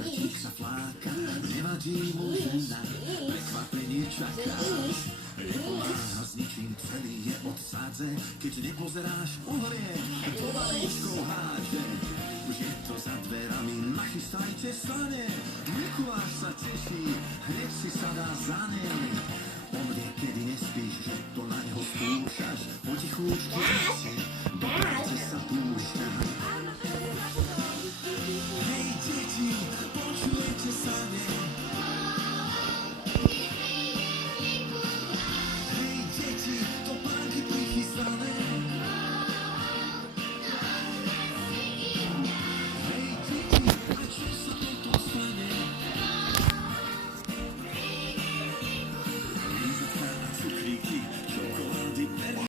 Čertík sa fláka, nevadí mu, že na prekvapenie čakáš. Nepomáha s ničím, celý je od sádze, keď nepozeráš, uhrie, tovaričkou háže. Už je to za dverami, nachystajte sane, Mikuláš sa teší, hneď si sadá za nej. On vie, kedy nespíš, že to na neho skúšaš, potichúčku do práce sa púšťa.